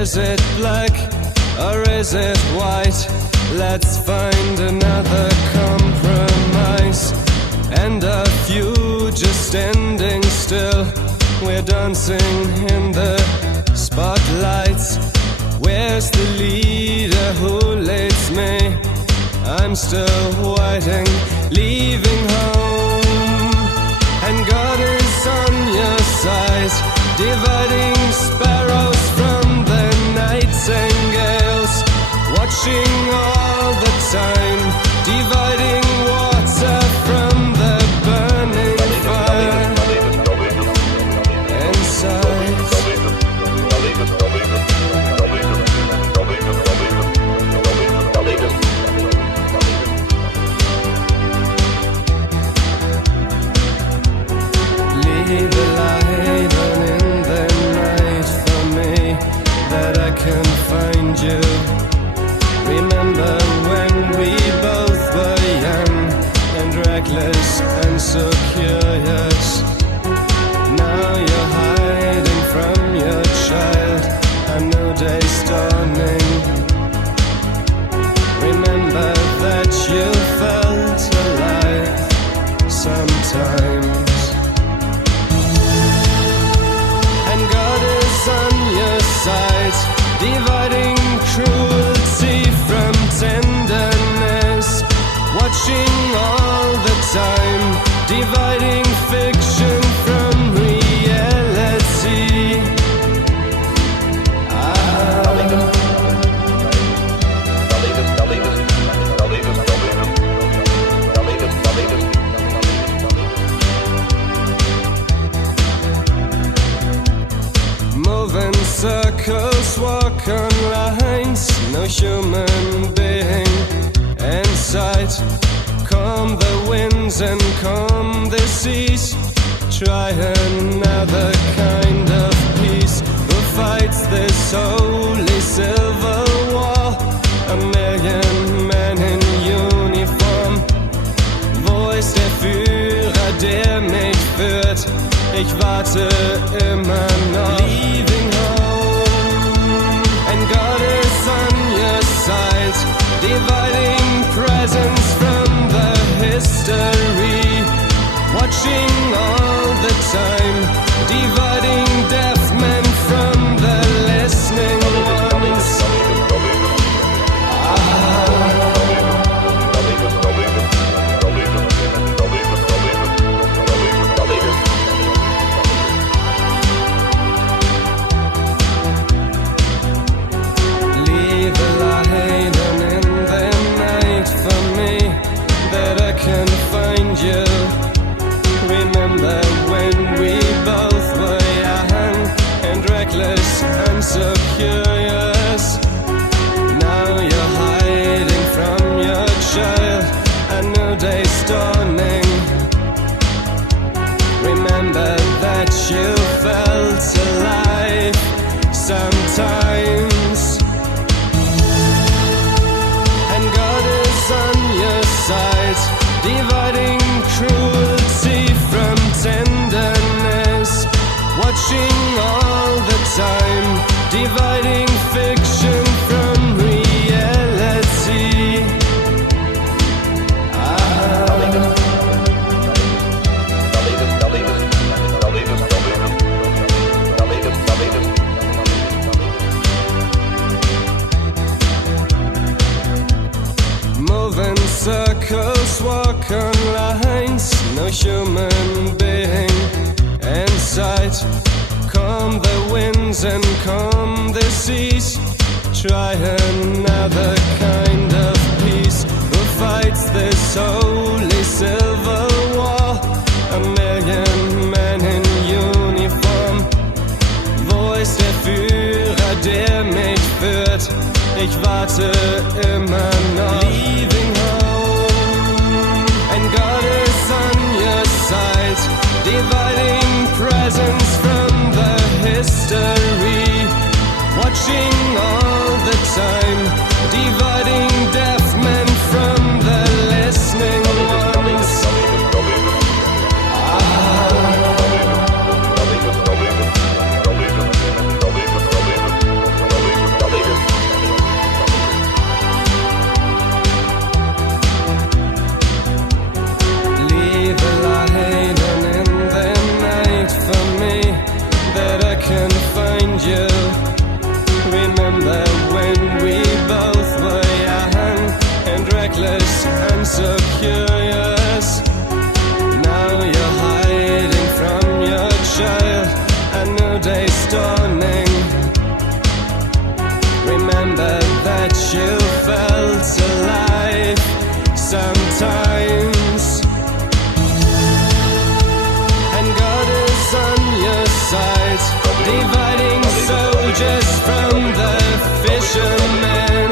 Is it black or is it white? Let's find another compromise. And a few just standing still. We're dancing in the spotlights. Where's the leader who leads me? I'm still waiting, leaving home. And God is on your side, dividing sparrows from the nightingales, watching all the time, dividing water from the burning fire inside. Leave a light on in the night for me, that I can find you. Remember when we both were young and reckless and so curious. Now you're hiding from your child, a new day's dawning. Remember that you felt alive sometimes. And God is on your side, dividing cruelty from tenderness, watching all the time, dividing fiction from reality. Moving circles, walk on lines, no human being in sight. Calm the winds and calm the seas. Try another kind of peace. Who fights this holy civil war? A million men in uniform. Wo ist der Führer, der mich führt? Ich warte immer noch. Leaving home, and God is on your side, dividing presence from the history, watching all the time, dividing deaf men from the listening ones. Remember when we both were young and reckless and so curious. Now you're hiding from your child, a new day's dawning. Remember that you felt alive sometimes. And God is on your side, dividing cruelty from tenderness, watching all the time, dividing fiction from reality. Moving circles, walk on lines, no human being in sight. Calm the winds and calm the seas. Try another kind of peace. Who fights this holy civil war? A million men in uniform. Wo ist der Führer, der mich führt? Ich warte immer noch. Leaving home, and God is on your side, dividing presence from the history, watching all the time, dividing deaf men from the listening ones. foolish and so curious. Now you're hiding from your child, a new day's dawning. Remember that you felt alive sometimes, and God is on your side, dividing soldiers from the fishermen,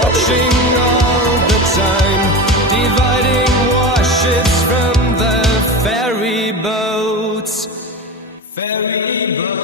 watching all the time, dividing warships from the ferry boats. Ferry boats.